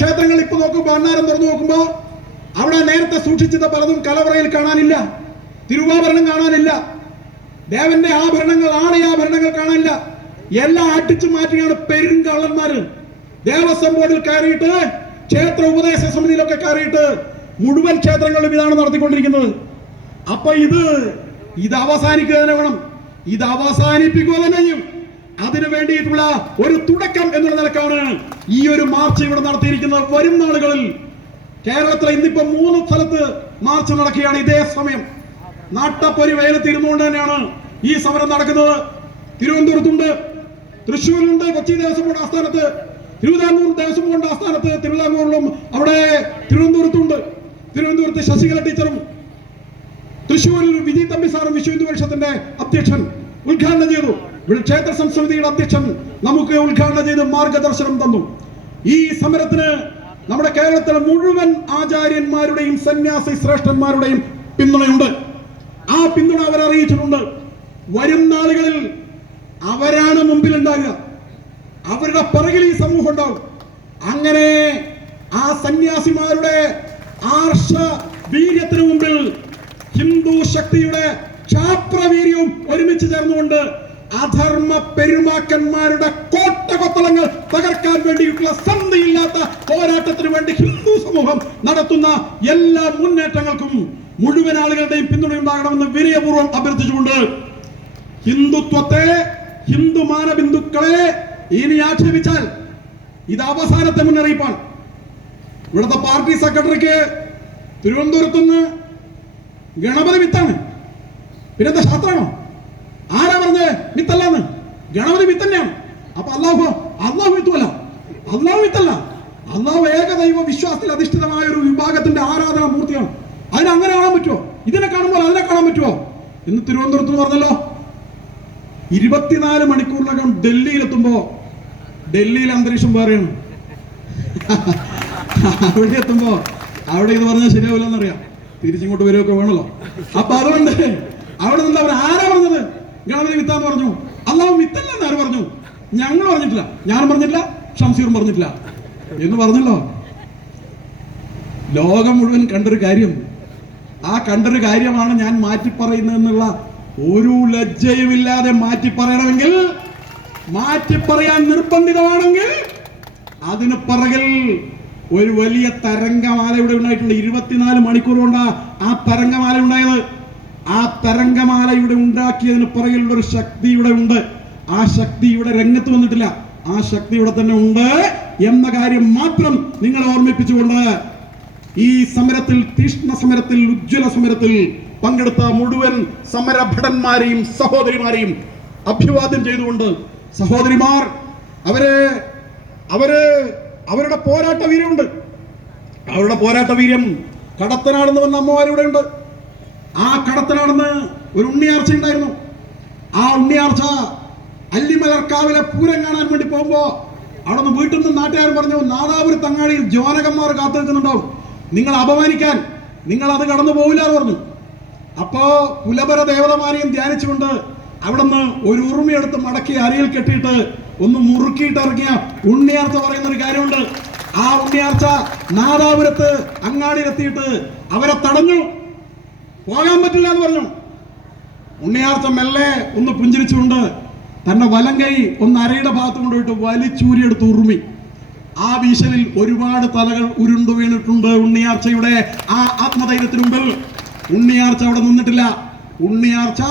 ക്ഷേത്രങ്ങൾ ഇപ്പൊ നോക്കുമ്പോൾ അന്നാരം തുറന്നു നോക്കുമ്പോ അവിടെ നേരത്തെ സൂക്ഷിച്ചത് പലതും കലവറയിൽ കാണാനില്ല, തിരുവാഭരണം കാണാനില്ല, ദേവന്റെ ആഭരണങ്ങൾ, ആഭരണങ്ങൾ കാണാനില്ല. എല്ലാം അടിച്ചു മാറ്റിയാണ് പെരുങ്കള്ളന്മാര് ദേവസ്വം ബോർഡിൽ കയറിയിട്ട്, ക്ഷേത്ര ഉപദേശ സമിതിയിലൊക്കെ കയറിയിട്ട് മുഴുവൻ ക്ഷേത്രങ്ങളിലും ഇതാണ് നടത്തിക്കൊണ്ടിരിക്കുന്നത്. അപ്പൊ ഇത് അവസാനിക്കുക തന്നെ വേണം, ഇത് അവസാനിപ്പിക്കുക തന്നെ ചെയ്യും. അതിനു വേണ്ടിയിട്ടുള്ള ഒരു തുടക്കം എന്നുള്ള നിലക്കാണ് ഈ ഒരു മാർച്ച് ഇവിടെ നടത്തിയിരിക്കുന്നത്. വരും നാളുകളിൽ കേരളത്തിലെ ഇന്നിപ്പോ 3 സ്ഥലത്ത് മാർച്ച് നടക്കുകയാണ്. ഇതേ സമയം നാട്ടപ്പൊരി വെയിലത്തിരുന്നുകൊണ്ട് തന്നെയാണ് ഈ സമരം നടക്കുന്നത്. തിരുവനന്തപുരത്തുണ്ട്, തൃശ്ശൂരിലുണ്ട്, കൊച്ചി ദേവസ്വം ബോർഡ് ആസ്ഥാനത്ത്, തിരുവിതാംകൂർ ദേവസ്വം ബോർഡ് ആസ്ഥാനത്ത്, തിരുവിതാംകൂറിലും അവിടെ തിരുവനന്തപുരത്തുണ്ട്. തിരുവനന്തപുരത്ത് ശശികല ടീച്ചറും തൃശ്ശൂരിൽ വിജയ് തമ്പി സാറും വിശ്വ ഹിന്ദു പരിഷത്തിന്റെ അധ്യക്ഷൻ ഉദ്ഘാടനം ചെയ്തു. ഇവിടെ ക്ഷേത്ര സംസമിതിയുടെ അധ്യക്ഷൻ നമുക്ക് ഉദ്ഘാടനം ചെയ്ത് മാർഗദർശനം തന്നു. ഈ സമരത്തിന് നമ്മുടെ കേരളത്തിലെ മുഴുവൻ ആചാര്യന്മാരുടെയും സന്യാസി ശ്രേഷ്ഠന്മാരുടെയും പിന്തുണയുണ്ട്. ആ പിന്തുണ അവരറിയിച്ചിട്ടുണ്ട്. വരും നാളുകളിൽ അവരാണ് മുമ്പിലുണ്ടാകുക, അവരുടെ പിറകിൽ ഈ സമൂഹം ഉണ്ടാവും. അങ്ങനെ ആ സന്യാസിമാരുടെ ആർഷ വീര്യത്തിന് മുമ്പിൽ ഹിന്ദു ശക്തിയുടെ ക്ഷാപ്രവീര്യവും ഒരുമിച്ച് ചേർന്നുകൊണ്ട് അധർമ്മ പെരുമാക്കന്മാരുടെ കോട്ടകൊത്തളങ്ങൾ തകർക്കാൻ വേണ്ടിയിട്ടുള്ള സന്ധിയില്ലാത്ത പോരാട്ടത്തിന് വേണ്ടി ഹിന്ദു സമൂഹം നടത്തുന്ന എല്ലാ മുന്നേറ്റങ്ങൾക്കും മുഴുവൻ ആളുകളുടെയും പിന്തുണയുണ്ടാകണമെന്ന് വിനയപൂർവ്വം അഭ്യർത്ഥിച്ചുകൊണ്ട് ഹിന്ദുത്വത്തെ, ഹിന്ദു മാനബിന്ദുക്കളെ ഇനി ആക്ഷേപിച്ചാൽ ഇത് അവസാനത്തെ മുന്നറിയിപ്പാണ്. ഇവിടുത്തെ പാർട്ടി സെക്രട്ടറിക്ക് തിരുവനന്തപുരത്തുനിന്ന് ഗണപതി വിത്താണ്, പിന്നെന്താ ശാസ്ത്രമാണോ? ആരാ പറഞ്ഞത് വിത്തല്ലാന്ന്? ഗണപതി വിത്ത് തന്നെയാണ്. അപ്പൊ അള്ളാഹു വിത്തുമല്ല, അള്ളാഹു വിത്തല്ല. അള്ളാഹു ഏകദൈവ വിശ്വാസത്തിൽ അധിഷ്ഠിതമായ ഒരു വിഭാഗത്തിന്റെ ആരാധനാ മൂർത്തിയാണ്. അതിനെ അങ്ങനെ കാണാൻ പറ്റുമോ? ഇതിനെ കാണുമ്പോൾ അതിനെ കാണാൻ പറ്റുമോ? ഇന്ന് തിരുവനന്തപുരത്ത് പറഞ്ഞല്ലോ, 24 മണിക്കൂറിനകം ഡൽഹിയിലെത്തുമ്പോ ഡൽഹിയിലെ അന്തരീക്ഷം വേറെയാണ്. അവിടെ എത്തുമ്പോ അവിടെ ഇത് പറഞ്ഞാൽ ശരിയാവില്ലെന്നറിയാം, തിരിച്ചിങ്ങോട്ട് വരുമൊക്കെ വേണല്ലോ. അപ്പൊ അതുകൊണ്ട് അവിടെ നിന്ന് അവർ ആരാ പറഞ്ഞത് ഗണപതി വിത്താന്ന് പറഞ്ഞു? അള്ളാഹു വിത്തല്ലെന്ന് ആര് പറഞ്ഞു? ഞങ്ങൾ പറഞ്ഞിട്ടില്ല, ഞാനും പറഞ്ഞിട്ടില്ല, ഷംസീറും പറഞ്ഞിട്ടില്ല എന്ന് പറഞ്ഞല്ലോ. ലോകം മുഴുവൻ കണ്ടൊരു കാര്യം, ആ കണ്ടൊരു കാര്യമാണ് ഞാൻ മാറ്റിപ്പറയുന്നതെന്നുള്ള ഒരു ലജ്ജയുമില്ലാതെ മാറ്റിപ്പറയണമെങ്കിൽ, മാറ്റിപ്പറയാൻ നിർബന്ധിതമാണെങ്കിൽ അതിന് പിറകിൽ ഒരു വലിയ തരംഗമാല ഇവിടെ ഉണ്ടായിട്ടുണ്ട്. 24 മണിക്കൂർ കൊണ്ടാ ആ തരംഗമാല ഉണ്ടായത്. ആ തരംഗമാല ഇവിടെ ഉണ്ടാക്കിയതിന് പിറകിലുള്ള ഒരു ശക്തി ഇവിടെ ഉണ്ട്. ആ ശക്തി ഇവിടെ രംഗത്ത് വന്നിട്ടില്ല, ആ ശക്തി ഇവിടെ തന്നെ ഉണ്ട് എന്ന കാര്യം മാത്രം നിങ്ങളെ ഓർമ്മിപ്പിച്ചുകൊണ്ട് ഈ സമരത്തിൽ, തീഷ്ണ സമരത്തിൽ, ഉജ്ജ്വല സമരത്തിൽ പങ്കെടുത്ത മുഴുവൻ സമരഭടന്മാരെയും സഹോദരിമാരെയും അഭിവാദ്യം ചെയ്തുകൊണ്ട്, സഹോദരിമാർ അവരുടെ പോരാട്ട വീര്യമുണ്ട്. അവരുടെ പോരാട്ട വീര്യം കടത്തനാടെന്ന് വന്ന അമ്മമാരിവിടെ ഉണ്ട്. ആ കടത്തനാടെന്ന് ഒരു ഉണ്ണിയാർച്ച ഉണ്ടായിരുന്നു. ആ ഉണ്ണിയാർച്ച അല്ലിമലർക്കാവിലെ പൂരം കാണാൻ വേണ്ടി പോകുമ്പോ അവിടെ നിന്ന് വീട്ടിൽ നിന്ന് നാട്ടുകാർ പറഞ്ഞു, നാദാപുരത്ത് അങ്ങാടിയിൽ ജോനകന്മാർ കാത്തു നിൽക്കുന്നുണ്ടാവും, നിങ്ങൾ അപമാനിക്കാൻ, നിങ്ങൾ അത് കടന്നു പോവില്ല എന്ന് പറഞ്ഞു. അപ്പോ കുലപര ദേവതമാരെയും ധ്യാനിച്ചുകൊണ്ട് അവിടെ നിന്ന് ഒരു ഉറുമിയെടുത്ത് മടക്കി അരയിൽ കെട്ടിയിട്ട് ഒന്ന് മുറുക്കിയിട്ട് ഇറങ്ങിയ ഉണ്ണിയാർച്ച പറയുന്ന ഒരു കാര്യമുണ്ട്. ആ ഉണ്ണിയാർച്ച നാദാപുരത്ത് അങ്ങാടിയിലെത്തിയിട്ട് അവരെ തടഞ്ഞു, പോകാൻ പറ്റില്ല എന്ന് പറഞ്ഞു. ഉണ്ണിയാർച്ച മെല്ലെ ഒന്ന് പുഞ്ചിരിച്ചുകൊണ്ട് തന്റെ വലം കൈ ഒന്ന് അരയുടെ ഭാഗത്ത് കൊണ്ടുപോയിട്ട് വലിച്ചൂരിയെടുത്ത് ഉറുമി. ആ വീശലിൽ ഒരുപാട് തലകൾ ഉരുണ്ടു വീണിട്ടുണ്ട് ഉണ്ണിയാർച്ചയുടെ ആ ആത്മധൈര്യത്തിന് മുമ്പിൽ. ഉണ്ണിയാർച്ച അവിടെ നിന്നിട്ടില്ല. ഉണ്ണിയാർച്ച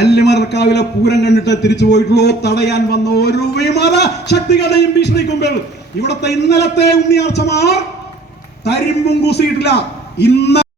അല്ലിമലർക്കാവിലെ പൂരം കണ്ടിട്ട് തിരിച്ചു പോയിട്ടുള്ളൂ. തടയാൻ വന്ന ഒരു വിമത ശക്തികളുടെയും ഭീഷണിക്കുമ്പിൽ ഇവിടുത്തെ ഇന്നലത്തെ ഉണ്ണിയാർച്ചമാർ തരിമ്പും കൂസിയിട്ടില്ല. ഇന്ന്